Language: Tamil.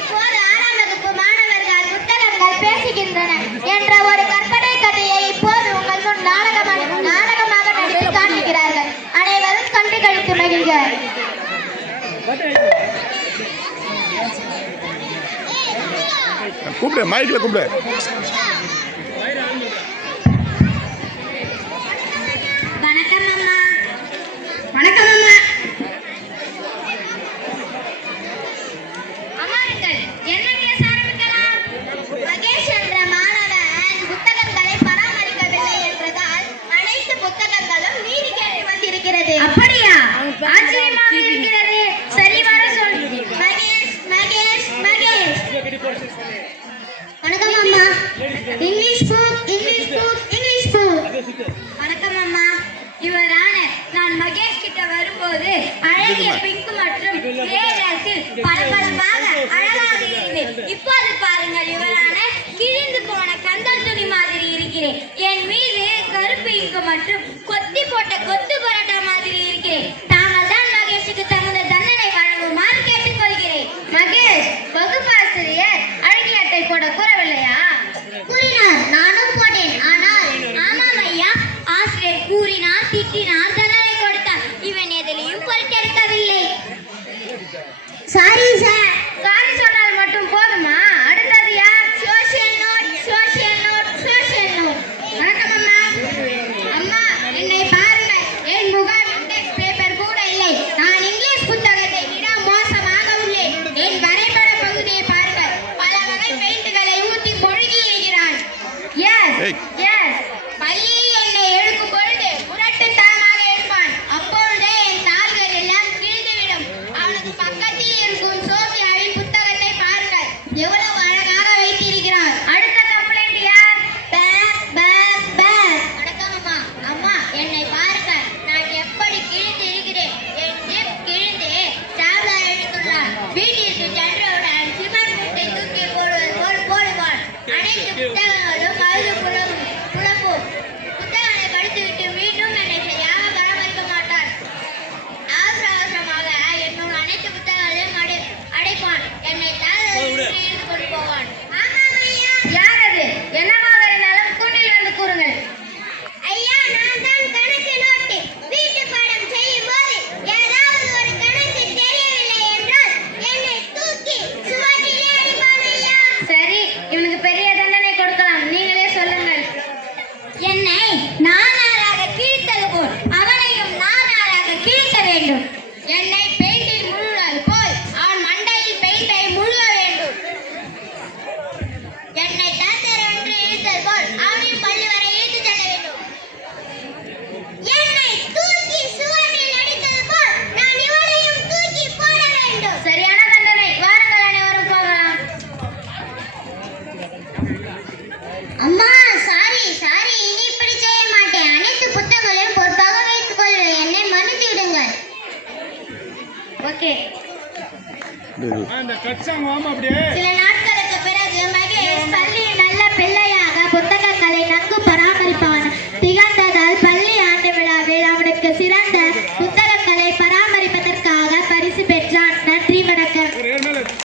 இப்போது 6ஆம் வகுப்பு மாணவர்கள் புத்தகங்கள் பேசுகின்றன என்ற ஒரு கற்பனை கதையை இப்போது உங்கள் முன் நாடகமாக நடித்து காட்டுகிறார்கள். அனைவரும் கண்டு கழித்து மகிழ்க. கூப்பிடு, மைக்ல கூப்பிடு. வணக்கம் அம்மா. வணக்கம் அம்மா. அம்மாங்கள் என்ன பேச ஆரம்பிக்கலாம்? மகேஷ் என்ற மாணவன் புத்தகங்களை பராமரிக்கவில்லை என்றதால் அனைத்து புத்தகங்களும் நீதி கேட்டு வந்திருக்கிறது. அப்படியா? ஆச்சரியமாக இருக்கிறது. சரி, வர சொல். மகேஷ் மகேஷ் மகேஷ். வணக்கம் அம்மா. English book English book English book. வணக்கம் அம்மா. இவரான நான் மகேஷ் கிட்ட வரும்போது அழகிய பிங்க் மற்றும் கிரே ட்ரெஸ்ஸில் பளபளப்பாக அழகாக இருந்தேன். இப்போது பாருங்கள், இவரான கிழிந்து போன கந்தல் துணி மாதிரி இருக்கிறேன். என் மீது கருப்பு இங்கு மற்றும் கொத்தி போட்ட கொத்து பரோட்டா மாதிரி இருக்கிறேன். தாங்கள் தான் மகேஷுக்கு தகுந்த தண்டனை வழங்குமாறு கேட்டுக்கொள்கிறேன். மகேஷ், வகுப்பாசிரியர் அழகிய அட்டை போட கூறவில்லையா? கூறினார், நானும் போட்டேன். ஆனால் ஆமாம் ஐயா, ஆசிரியர் கூறினார், திட்டினார், தண்டனை கொடுத்தார். இவன் எதிலையும் பொறுத்தெடுக்கவில்லை. Sorry sir. சாரி சொன்னால் மட்டும் போதுமா? அடுத்தது யார்? Social note social note social note. வணக்கம் அம்மா. அம்மா, என்னை பாருங்கள். என் முகம் இண்டெக்ஸ் பேப்பர் கூட இல்லை. நான் இங்கிலீஷ் புத்தகத்தை விட மோசமாக உள்ளேன். என் வரைபட பகுதியை பாருங்கள். பல வகை பெயிண்டுகளை ஊற்றி பொழுகி இருக்கிறான். S S. பள்ளியில் என்னை எழுக்கும் பொழுது முரட்டுத்தனமாக இருப்பான். அப்பொழுதே என் தாள்கள் எல்லாம் கிழிந்துவிடும். அவனுக்கு பக்கத்தில் இருக்கும் சோஃபியாவின் புத்தகத்தை பாருங்கள், எவ்வளவு அழகாக வைத்திருக்கிறான். அடுத்த கம்ப்ளைண்ட் யார்? Bag bag bag. வணக்கம் அம்மா. அம்மா, என்னை பாருங்கள். நான் எப்படி கிழிந்து இருக்கிறேன். என் ஜிப் கிழிந்து ஸ்டாப்லர் எடுத்துள்ளான். வீட்டிற்கு சென்றவுடன் சிமெண்ட் மூட்டை தூக்கி போடுவது போல் போடுவான். அனைத்து புத்தகங்களும் அழுது புலம்பும். புத்தகங்களை படித்துவிட்டு மீண்டும் என்னை சரியாக பராமரிக்க மாட்டான். அவசரமாக என்னோட அனைத்து புத்தகங்களையும் அடைப்பான். என்னை இழுத்து கொண்டு போவான். யார் அது? என்னவாக இருந்தாலும் கூண்டில் வந்து கூறுங்கள். ஐயா, நான் தான் கணக்கு நோட்டு. வீட்டு பாடம் செய்யும் போது ஏதாவது ஒரு கணக்கு தெரியவில்லை என்றால் என்னை தூக்கி சுவற்றிலே அடிப்பான் ஐயா. சரி, இவனுக்கு பெரிய தண்டனை கொடுக்கலாம். நீங்களே சொல்லுங்கள். என்னை நானாராக கிழித்தது போல் அவனையும் நானாராக கிழிக்க வேண்டும். என்னை பெயிண்டில் முழுவது போல் அவன் மண்டையில் பெயிண்டை முழுக வேண்டும். என்னை தந்தர் என்று இழுத்தது போல் அவனையும் பள்ளி வரை இழுத்து செல்ல வேண்டும். என்னை தூக்கி சுவரில் அடித்தது போல் நான் இவனையும் தூக்கி போட வேண்டும். சரியான தண்டனை. வாருங்கள், அனைவரும் போகலாம். அம்மா, சாரி சாரி, இனி இப்படி செய்ய மாட்டேன். அனைத்து புத்தகங்களையும் பொறுப்பாக வைத்துக் கொள்வேன். என்னை மன்னித்து விடுங்கள். ஓகே. இந்த கட்சாங்க வாமா அப்படியே. சில